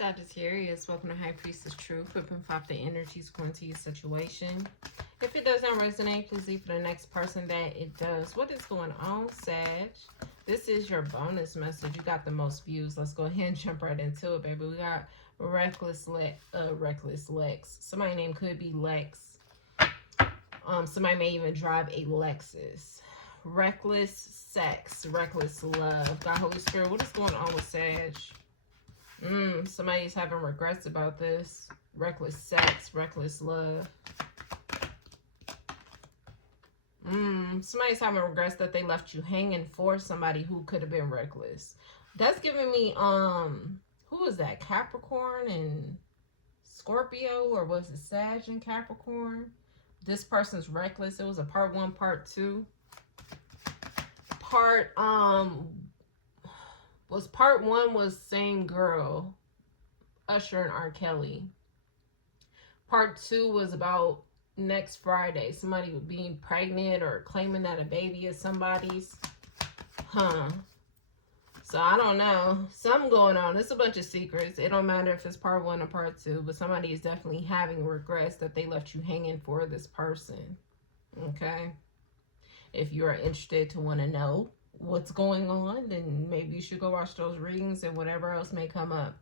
Sagittarius, welcome to High Priestess Truth. Flipping 5 the energies going to your situation. If it doesn't resonate, please leave for the next person that it does. What is going on, Sag? This is your bonus message. You got the most views. Let's go ahead and jump right into it, baby. We got Reckless Lex. Somebody's name could be Lex. Somebody may even drive a Lexus. Reckless sex, reckless love. God, Holy Spirit, what is going on with Sag? Somebody's having regrets about this. Reckless sex, reckless love. Somebody's having regrets that they left you hanging for somebody who could have been reckless. That's giving me, who is that? Capricorn and Scorpio, or was it Sag and Capricorn? This person's reckless. It was a part 1, part 2. Part 1 was same girl, Usher and R. Kelly. Part 2 was about next Friday, somebody being pregnant or claiming that a baby is somebody's. So I don't know. Something going on. It's a bunch of secrets. It don't matter if it's part 1 or part 2, but somebody is definitely having regrets that they left you hanging for this person. Okay? If you are interested to want to know what's going on, then maybe you should go watch those readings and whatever else may come up.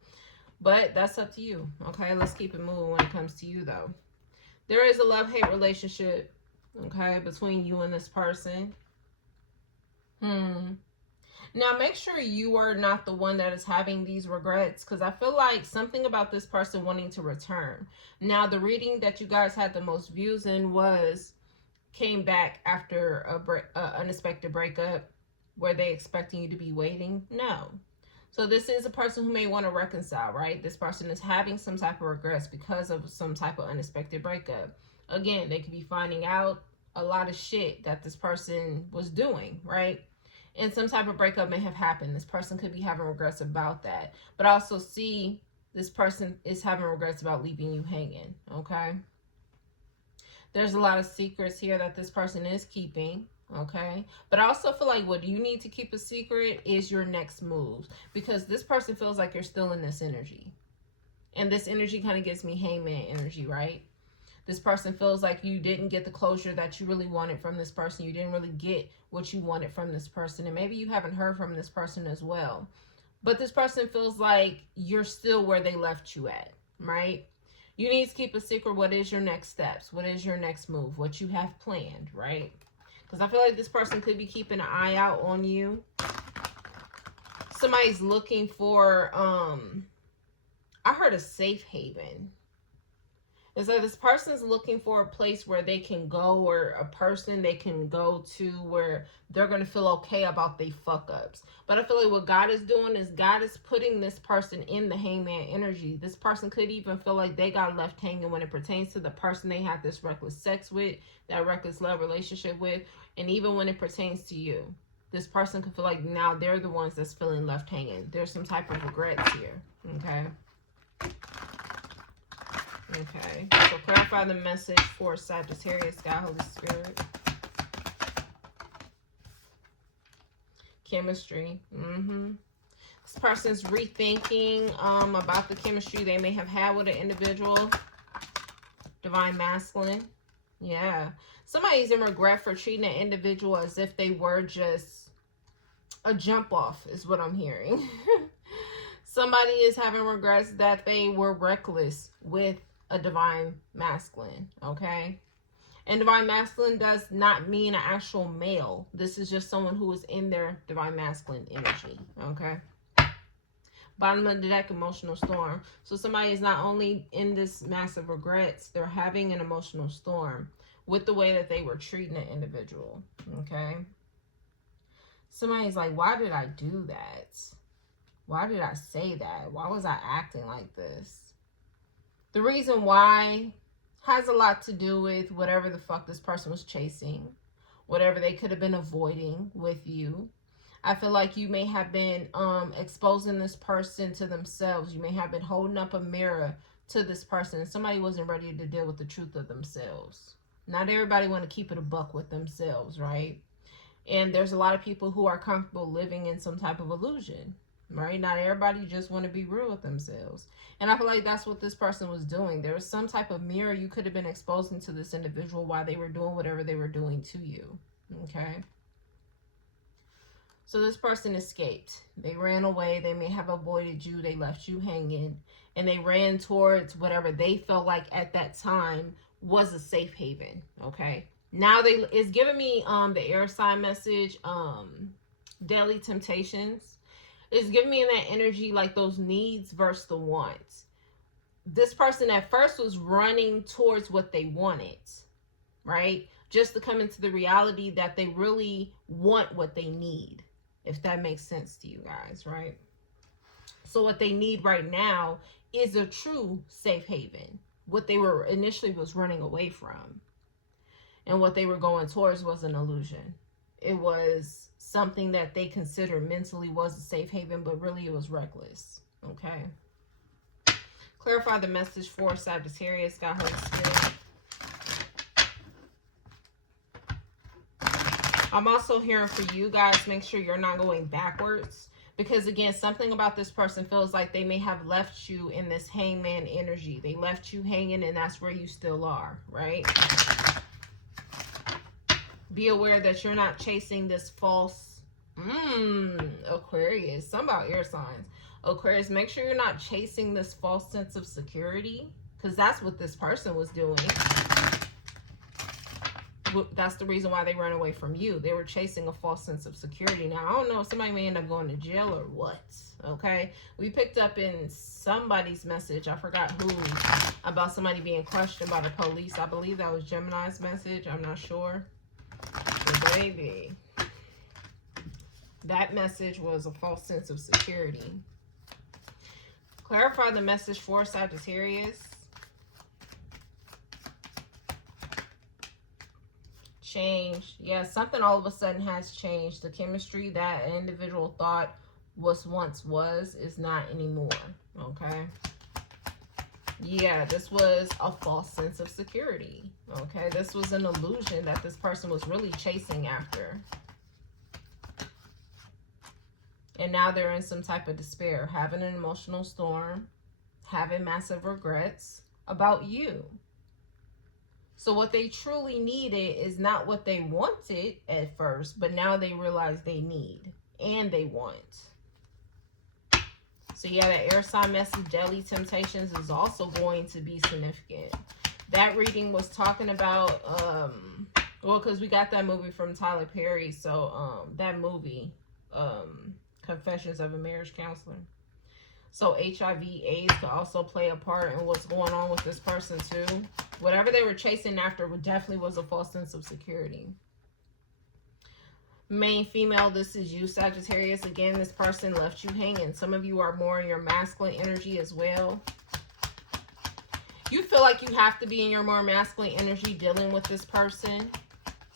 But that's up to you. Okay, let's keep it moving when it comes to you, though. There is a love-hate relationship, okay, between you and this person. Now, make sure you are not the one that is having these regrets, because I feel like something about this person wanting to return. Now, the reading that you guys had the most views in came back after a unexpected breakup. Were they expecting you to be waiting? No. So this is a person who may want to reconcile, right? This person is having some type of regrets because of some type of unexpected breakup. Again, they could be finding out a lot of shit that this person was doing, right? And some type of breakup may have happened. This person could be having regrets about that. But I also see this person is having regrets about leaving you hanging, okay? There's a lot of secrets here that this person is keeping, okay? But I also feel like what you need to keep a secret is your next moves, because this person feels like you're still in this energy. And this energy kind of gives me hangman energy, right? This person feels like you didn't get the closure that you really wanted from this person. You didn't really get what you wanted from this person. And maybe you haven't heard from this person as well. But this person feels like you're still where they left you at, right? You need to keep a secret. What is your next steps? What is your next move? What you have planned, right? Because I feel like this person could be keeping an eye out on you. Somebody's looking for, I heard a safe haven. It's like this person's looking for a place where they can go, or a person they can go to where they're going to feel okay about their fuck ups. But I feel like what God is doing is God is putting this person in the hangman energy. This person could even feel like they got left hanging when it pertains to the person they had this reckless sex with, that reckless love relationship with, and even when it pertains to you. This person could feel like now they're the ones that's feeling left hanging. There's some type of regrets here, okay? Okay, so clarify the message for Sagittarius, God, Holy Spirit. Chemistry. This person's rethinking about the chemistry they may have had with an individual. Divine masculine. Yeah. Somebody's in regret for treating an individual as if they were just a jump off, is what I'm hearing. Somebody is having regrets that they were reckless with a divine masculine, okay? And divine masculine does not mean an actual male. This is just someone who is in their divine masculine energy, okay? Bottom of the deck, emotional storm. So somebody is not only in this massive regrets, they're having an emotional storm with the way that they were treating an individual, okay? Somebody's like, why did I do that? Why did I say that? Why was I acting like this? The reason why has a lot to do with whatever the fuck this person was chasing, whatever they could have been avoiding with you. I feel like you may have been exposing this person to themselves. You may have been holding up a mirror to this person, and somebody wasn't ready to deal with the truth of themselves. Not everybody want to keep it a buck with themselves, right? And there's a lot of people who are comfortable living in some type of illusion. right? Not everybody just want to be real with themselves. And I feel like that's what this person was doing. There was some type of mirror you could have been exposing to this individual while they were doing whatever they were doing to you. Okay. So this person escaped. They ran away. They may have avoided you. They left you hanging. And they ran towards whatever they felt like at that time was a safe haven. Okay. Now it's giving me the air sign message, daily temptations. It's giving me in that energy like those needs versus the wants. This person at first was running towards what they wanted, right? Just to come into the reality that they really want what they need, if that makes sense to you guys, right? So what they need right now is a true safe haven. What they were initially was running away from. And what they were going towards was an illusion. It was something that they considered mentally was a safe haven, but really it was reckless. Okay. Clarify the message for Sagittarius. God, Holy Spirit. I'm also hearing for you guys, make sure you're not going backwards. Because again, something about this person feels like they may have left you in this hangman energy. They left you hanging and that's where you still are, right? Be aware that you're not chasing this false, Aquarius, something about air signs. Aquarius, make sure you're not chasing this false sense of security, because that's what this person was doing. That's the reason why they ran away from you. They were chasing a false sense of security. Now, I don't know if somebody may end up going to jail or what, okay? We picked up in somebody's message, I forgot who, about somebody being questioned by the police. I believe that was Gemini's message. I'm not sure. But baby, that message was a false sense of security. Clarify the message for Sagittarius. Change. Yeah, something all of a sudden has changed. The chemistry that an individual thought once was is not anymore. Okay. Yeah, this was a false sense of security. Okay, this was an illusion that this person was really chasing after. And now they're in some type of despair, having an emotional storm, having massive regrets about you. So what they truly needed is not what they wanted at first, but now they realize they need and they want. So yeah, the air sign message, daily temptations, is also going to be significant. That reading was talking about, well, because we got that movie from Tyler Perry. So that movie, Confessions of a Marriage Counselor. So HIV/AIDS could also play a part in what's going on with this person too. Whatever they were chasing after definitely was a false sense of security. Main female, this is you, Sagittarius. Again, this person left you hanging. Some of you are more in your masculine energy as well. You feel like you have to be in your more masculine energy dealing with this person.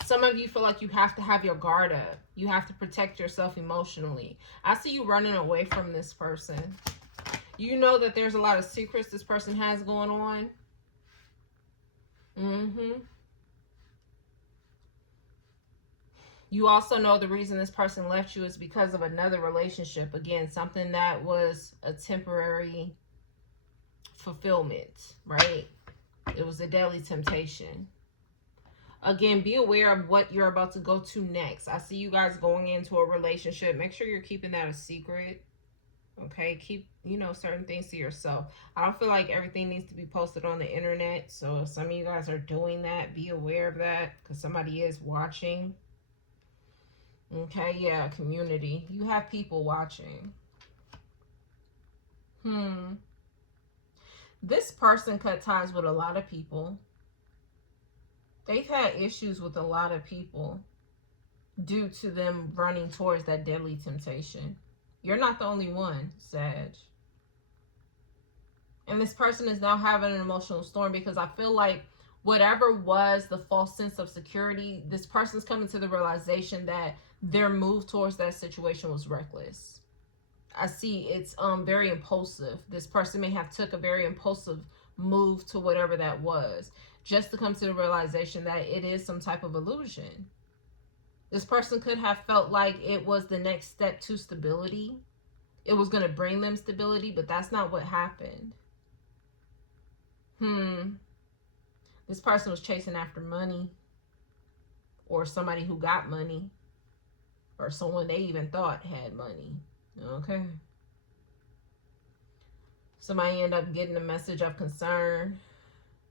Some of you feel like you have to have your guard up. You have to protect yourself emotionally. I see you running away from this person. You know that there's a lot of secrets this person has going on. You also know the reason this person left you is because of another relationship. Again, something that was a temporary fulfillment, right? It was a daily temptation. Again, be aware of what you're about to go to next. I see you guys going into a relationship. Make sure you're keeping that a secret. Okay, keep, certain things to yourself. I don't feel like everything needs to be posted on the internet. So if some of you guys are doing that, be aware of that, because somebody is watching. Okay, yeah, community. You have people watching. This person cut ties with a lot of people. They've had issues with a lot of people due to them running towards that deadly temptation. You're not the only one, Sag. And this person is now having an emotional storm because I feel like whatever was the false sense of security, this person's coming to the realization that their move towards that situation was reckless. I see it's very impulsive. This person may have took a very impulsive move to whatever that was, just to come to the realization that it is some type of illusion. This person could have felt like it was the next step to stability. it was going to bring them stability, but that's not what happened. This person was chasing after money, or somebody who got money, or someone they even thought had money. Okay. Somebody ended up getting a message of concern.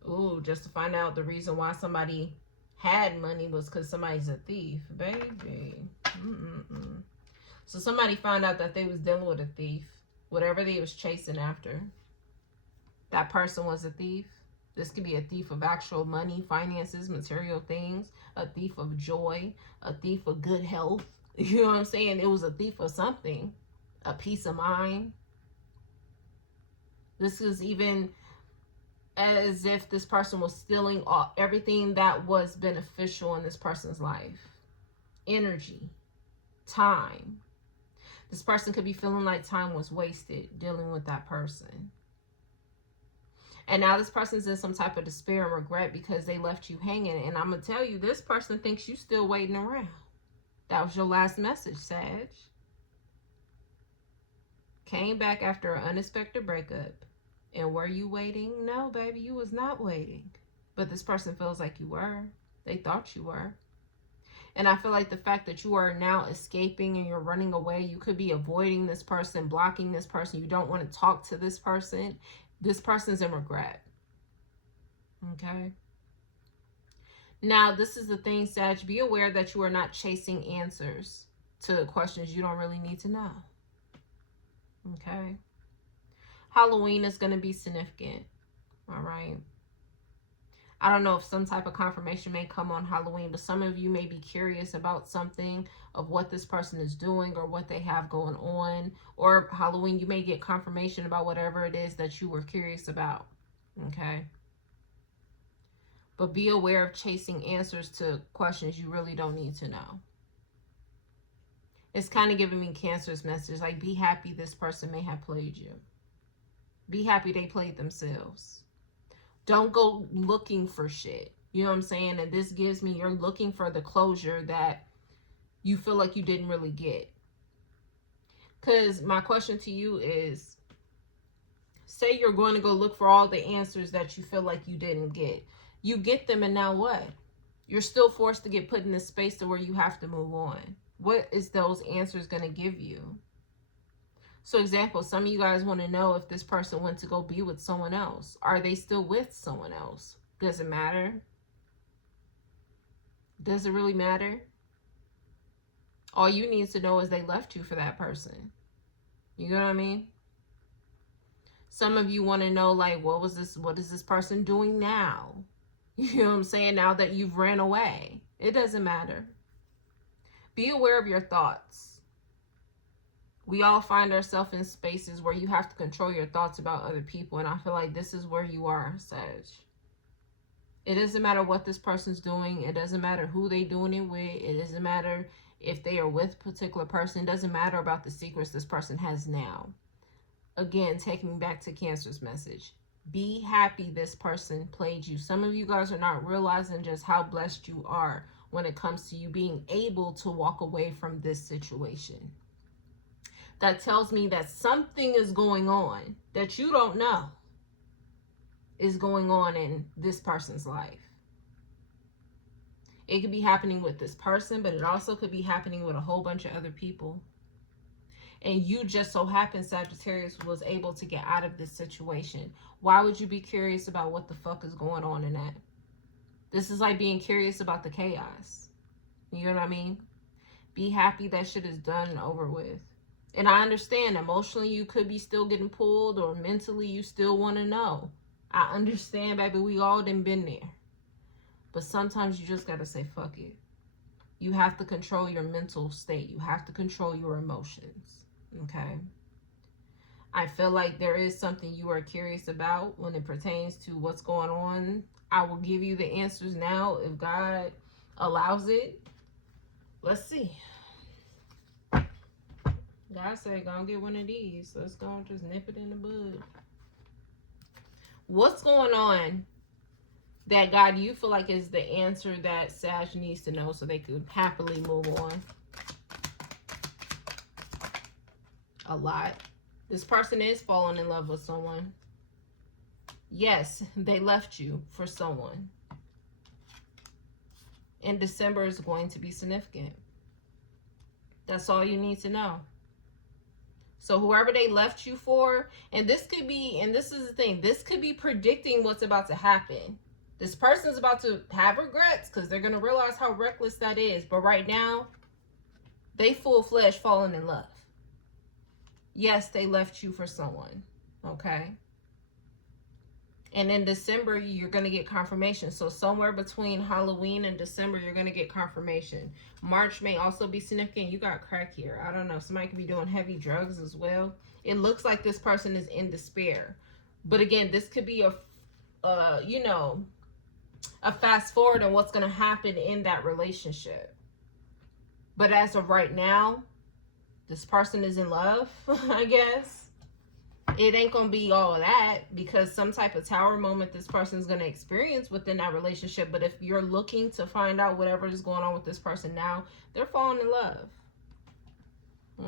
Ooh, just to find out the reason why somebody had money was because somebody's a thief, baby. So somebody found out that they was dealing with a thief. Whatever they was chasing after, that person was a thief. This could be a thief of actual money, finances, material things, a thief of joy, a thief of good health. You know what I'm saying? It was a thief of something, a peace of mind. This is even as if this person was stealing everything that was beneficial in this person's life. Energy, time. This person could be feeling like time was wasted dealing with that person. And now this person's in some type of despair and regret because they left you hanging. And I'm going to tell you, this person thinks you still waiting around. That was your last message, Sag. Came back after an unexpected breakup. And were you waiting? No, baby, you was not waiting. But this person feels like you were. They thought you were. And I feel like the fact that you are now escaping and you're running away, you could be avoiding this person, blocking this person. You don't want to talk to this person. This person's in regret. Okay. Now, this is the thing, Sag. Be aware that you are not chasing answers to questions you don't really need to know. Okay. Halloween is going to be significant. All right. I don't know if some type of confirmation may come on Halloween, but some of you may be curious about something of what this person is doing or what they have going on. Or Halloween, you may get confirmation about whatever it is that you were curious about. Okay. But be aware of chasing answers to questions you really don't need to know. It's kind of giving me Cancer's message, like, be happy this person may have played you. Be happy they played themselves. Don't go looking for shit. You know what I'm saying? And this gives me, you're looking for the closure that you feel like you didn't really get. Because my question to you is, say you're going to go look for all the answers that you feel like you didn't get. You get them, and now what? You're still forced to get put in this space to where you have to move on. What is those answers going to give you? So example, some of you guys want to know if this person went to go be with someone else. Are they still with someone else? Does it matter? Does it really matter? All you need to know is they left you for that person. You know what I mean? Some of you want to know, like, what is this person doing now? You know what I'm saying? Now that you've ran away. It doesn't matter. Be aware of your thoughts. We all find ourselves in spaces where you have to control your thoughts about other people. And I feel like this is where you are, Sag. It doesn't matter what this person's doing. It doesn't matter who they doing it with. It doesn't matter if they are with a particular person. It doesn't matter about the secrets this person has now. Again, taking me back to Cancer's message. Be happy this person played you. Some of you guys are not realizing just how blessed you are when it comes to you being able to walk away from this situation. That tells me that something is going on that you don't know is going on in this person's life. It could be happening with this person, but it also could be happening with a whole bunch of other people. And you just so happen, Sagittarius, was able to get out of this situation. Why would you be curious about what the fuck is going on in that? This is like being curious about the chaos. You know what I mean? Be happy that shit is done and over with. And I understand emotionally you could be still getting pulled, or mentally you still want to know. I understand, baby. We all done been there. But sometimes you just got to say, fuck it. You have to control your mental state. You have to control your emotions. Okay? I feel like there is something you are curious about when it pertains to what's going on. I will give you the answers now if God allows it. Let's see. God said, go and get one of these. Let's go and just nip it in the bud. What's going on that, God, you feel like is the answer that Sag needs to know so they could happily move on? a lot. This person is falling in love with someone. Yes, they left you for someone. And December is going to be significant. That's all you need to know. So whoever they left you for, and this could be, and this is the thing, this could be predicting what's about to happen. This person's about to have regrets because they're going to realize how reckless that is. But right now, they full-fledged falling in love. Yes, they left you for someone. Okay? And in December, you're going to get confirmation. So somewhere between Halloween and December, you're going to get confirmation. March may also be significant. You got crack here. I don't know. Somebody could be doing heavy drugs as well. It looks like this person is in despair. But again, this could be a fast forward on what's going to happen in that relationship. But as of right now, this person is in love, I guess. It ain't going to be all of that because some type of tower moment this person's going to experience within that relationship. But if you're looking to find out whatever is going on with this person now, they're falling in love.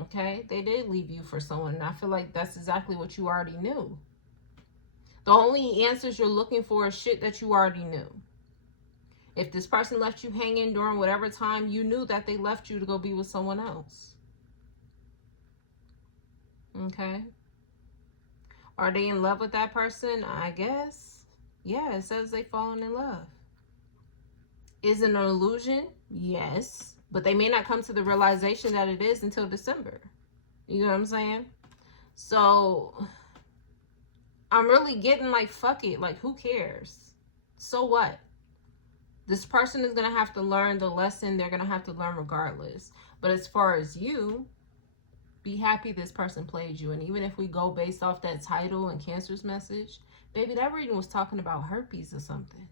Okay? They did leave you for someone. And I feel like that's exactly what you already knew. The only answers you're looking for is shit that you already knew. If this person left you hanging during whatever time, you knew that they left you to go be with someone else. Okay? Are they in love with that person? I guess. Yeah, it says they fallen in love. Is it an illusion? Yes. But they may not come to the realization that it is until December. You know what I'm saying? So, I'm really getting like, fuck it. Like, who cares? So what? This person is going to have to learn the lesson they're going to have to learn regardless. But as far as you, be happy this person played you. And even if we go based off that title and Cancer's message, baby, that reading was talking about herpes or something.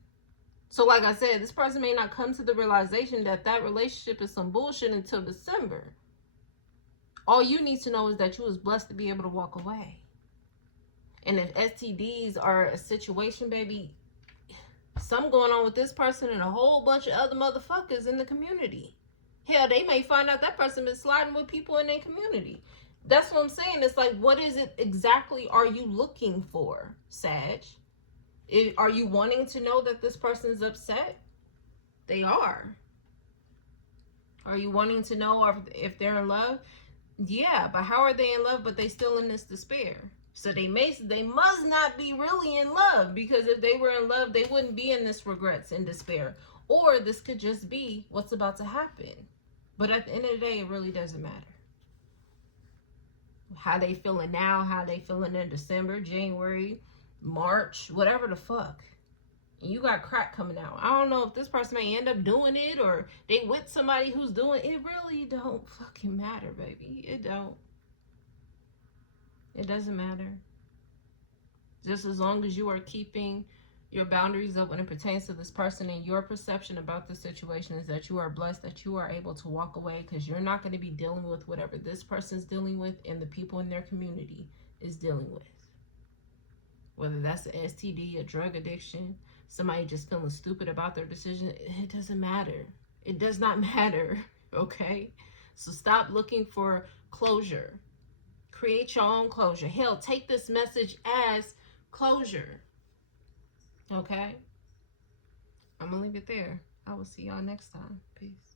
So like I said, this person may not come to the realization that that relationship is some bullshit until December. All you need to know is that you was blessed to be able to walk away. And if STDs are a situation, baby, something going on with this person and a whole bunch of other motherfuckers in the community. Hell, they may find out that person been sliding with people in their community. That's what I'm saying. It's like, what is it exactly are you looking for, Sag? Are you wanting to know that this person's upset? They are. Are you wanting to know if they're in love? Yeah, but how are they in love but they still in this despair? So they must not be really in love, because if they were in love, they wouldn't be in this regrets and despair. Or this could just be what's about to happen. But at the end of the day, it really doesn't matter. How they feeling now, how they feeling in December, January, March, whatever the fuck. And you got crack coming out. I don't know if this person may end up doing it or they with somebody who's doing it. It really don't fucking matter, baby. It don't. It doesn't matter. Just as long as you are keeping your boundaries up when it pertains to this person, and your perception about the situation is that you are blessed, that you are able to walk away, because you're not going to be dealing with whatever this person's dealing with and the people in their community is dealing with. Whether that's an STD, a drug addiction, somebody just feeling stupid about their decision, it doesn't matter. It does not matter, okay? So stop looking for closure. Create your own closure. Hell, take this message as closure. Okay? I'm going to leave it there. I will see y'all next time. Peace.